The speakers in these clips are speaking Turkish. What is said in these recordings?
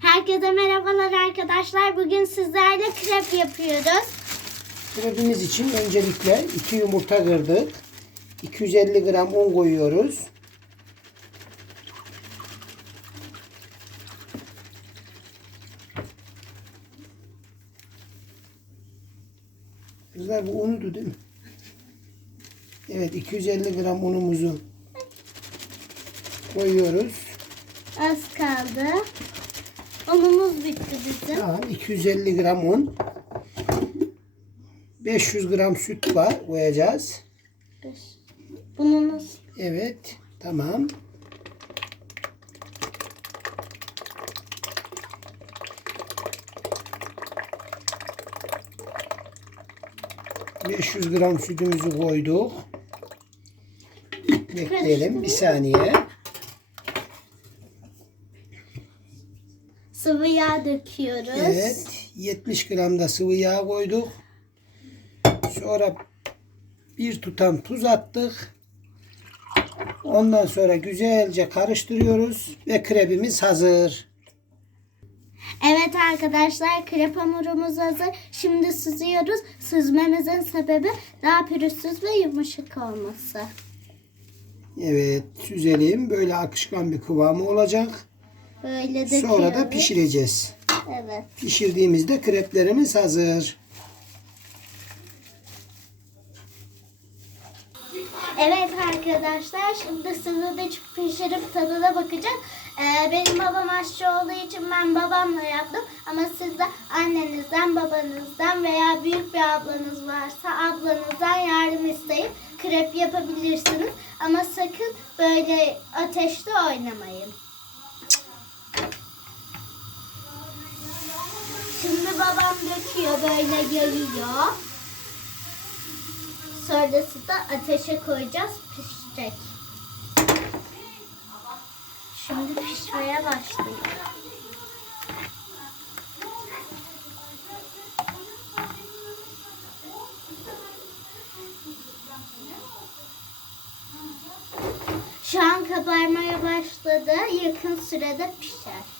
Herkese merhabalar arkadaşlar. Bugün sizlerle krep yapıyoruz. Krepimiz için öncelikle 2 yumurta kırdık. 250 gram un koyuyoruz. Kızlar bu undu değil mi? Evet 250 gram unumuzu koyuyoruz. Az kaldı. Unumuz bitti bizim. Tamam 250 gram un. 500 gram süt var koyacağız. Bununuz. Evet. Tamam. ...500 gram sütümüzü koyduk. Bekleyelim bir saniye. Sıvı yağ döküyoruz. Evet. 70 gram da sıvı yağ koyduk. Sonra bir tutam tuz attık. Ondan sonra güzelce karıştırıyoruz ve krebimiz hazır. Evet arkadaşlar krep hamurumuz hazır. Şimdi süzüyoruz. Süzmemizin sebebi daha pürüzsüz ve yumuşak olması. Evet, süzelim. Böyle akışkan bir kıvamı olacak. Böyle döküyoruz. Sonra da pişireceğiz. Evet. Pişirdiğimizde kreplerimiz hazır. Evet arkadaşlar şimdi de çok pişirip tadına bakacak. Ee, benim babam aşçı olduğu için ben babamla yaptım. Ama siz de annenizden, babanızdan veya büyük bir ablanız varsa ablanızdan yardım isteyip krep yapabilirsiniz. Ama sakın böyle ateşte oynamayın. Şimdi babam döküyor böyle yayıyor. Sonrası da ateşe koyacağız pişecek. Şimdi pişmeye başlıyor. Şu an kabarmaya başladı. Yakın sürede pişer.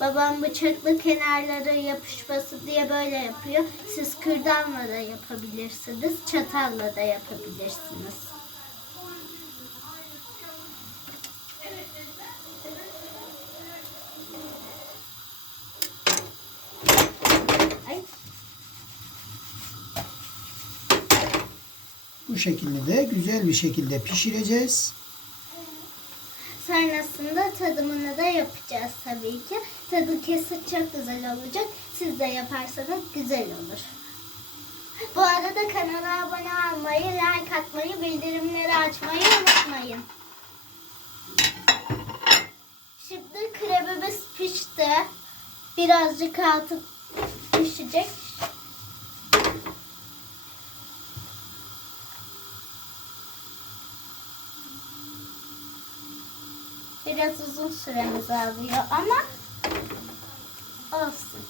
Babam bıçakla kenarlara yapışması diye böyle yapıyor. Siz kürdanla da yapabilirsiniz. Çatalla da yapabilirsiniz. Bu şekilde de güzel bir şekilde pişireceğiz. Sonrasında tadımını da yapacağız tabii ki. Tadı kesin çok güzel olacak. Siz de yaparsanız güzel olur. Bu arada kanala abone olmayı, like atmayı, bildirimleri açmayı unutmayın. Şimdi krebimiz pişti. Birazcık altı pişecek. Biraz uzun süremizi alıyor ama olsun.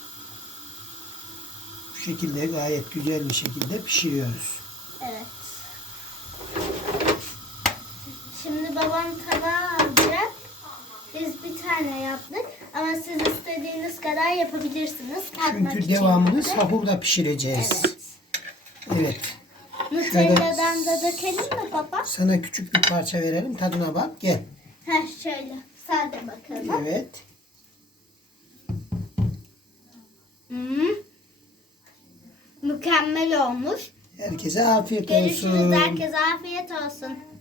Bu şekilde gayet güzel bir şekilde pişiriyoruz. Evet. Şimdi babam tabağı alacak. Biz bir tane yaptık ama siz istediğiniz kadar yapabilirsiniz. Tatmak Çünkü için devamını yaptık. sahurda pişireceğiz. Evet. Evet. Nutella'dan da dökelim mi baba? Sana küçük bir parça verelim. Tadına bak. Gel. Heh şöyle. Sade bakalım. Evet. Hmm. Mükemmel olmuş. Herkese afiyet Görüşürüz. olsun. Herkese afiyet olsun.